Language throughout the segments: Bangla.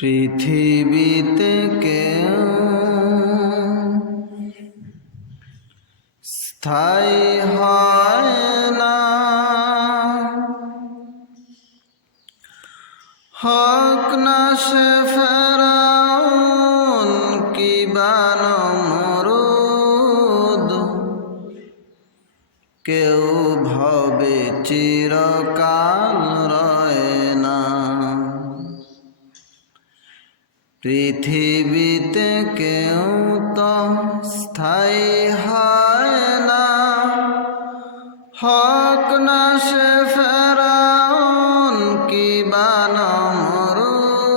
পৃথিবীতে কেউ স্থায়ী হয় না, হক না সে ফেরাউন কিবা নমরুদ, কেউ ভবে চিরকাল রয় না। পৃথিবীতে কেউ তো স্থায়ী হয় না, হক না সে ফেরাউন কিবা নমরুদ,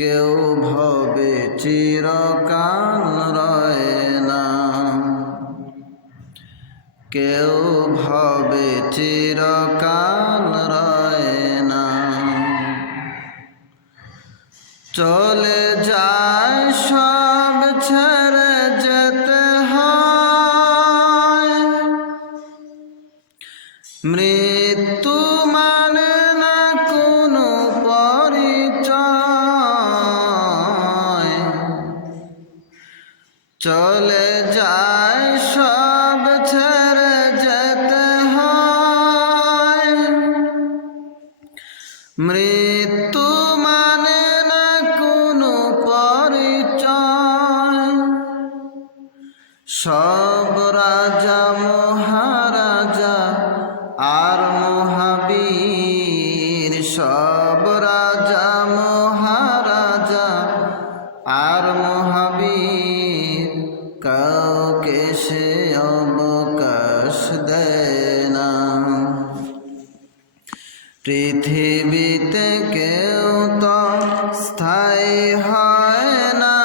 কেউ ভবে চিরকাল রয় না, কেউ ভবে চিরকাল রয় না। চলে যায় সব ছেড়ে যেতে হয়, মৃত্যু মানে না কোনো পরিচয়। চলে যায় সব ছেড়ে যেতে হয়, মৃত্যু মানে না কোনো পরিচয়। সব রাজা মহারাজা আর মহাবীর, সব রাজা মহারাজা আর মহাবীর, কাউকে সে অবকাশ দেয় না। পৃথিবীতে কেউ তো স্থায়ী হয় না,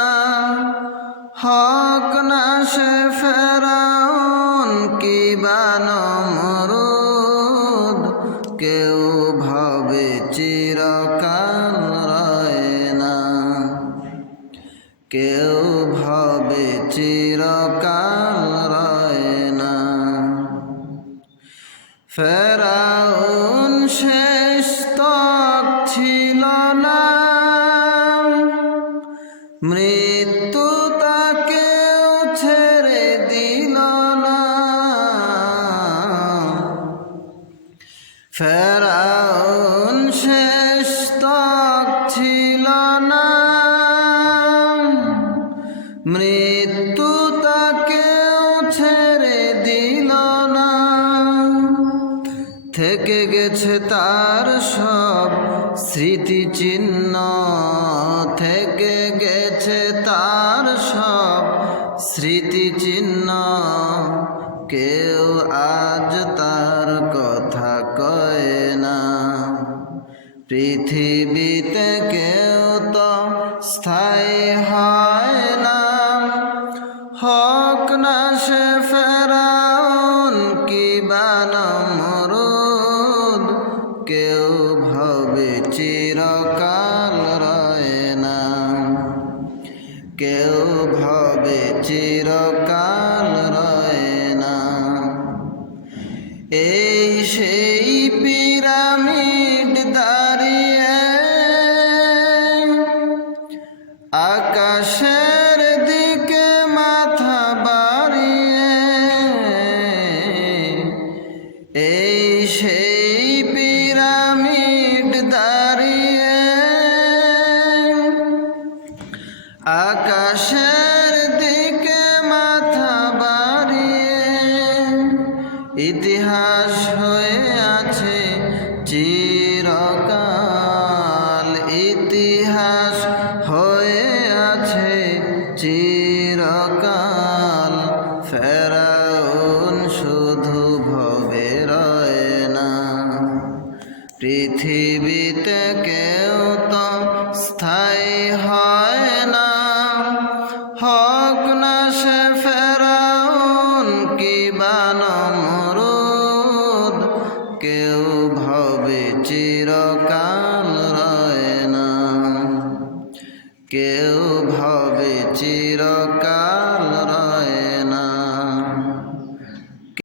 হক না সে ফেরাউন কিবা নমরুদ, কেউ ভবে চিরকাল রয় না, কেউ ভবে চিরকাল রয় না। ফেরাউন শেষ তক ছিল না, মৃত্যু তাকেও ছেড়ে দিল না। ফেরাউন শেষ তক ছিল না, মৃত্যু তাকেও ছেড়ে দিল না। থেকে গেছে তার সব স্মৃতিচিহ্ন, থেকে গেছে তার সব স্মৃতিচিহ্ন, কেউ আজ তার কথা কয় না। পৃথিবীতে কেউ তো স্থায়ী হয় না, হক না সে ফেরাউন কিবা নমরুদ, কেউ ভবে চিরকাল রয় না, কেউ ভবে চিরকাল রয় না। এই সেই পিরামিড দাঁড়িয়ে আকাশের দিকে মাথা বাড়িয়ে, এই সেই পিরামিড দাঁড়িয়ে আকাশের দিকে মাথা বাড়িয়ে, ইতিহাস হয়ে আছে চিরকাল, ইতিহাস হয়ে আছে চিরকাল। ফেরাউন শুধু ভবে রয় না, পৃথিবীতে কেউ তো স্থায়ী হয়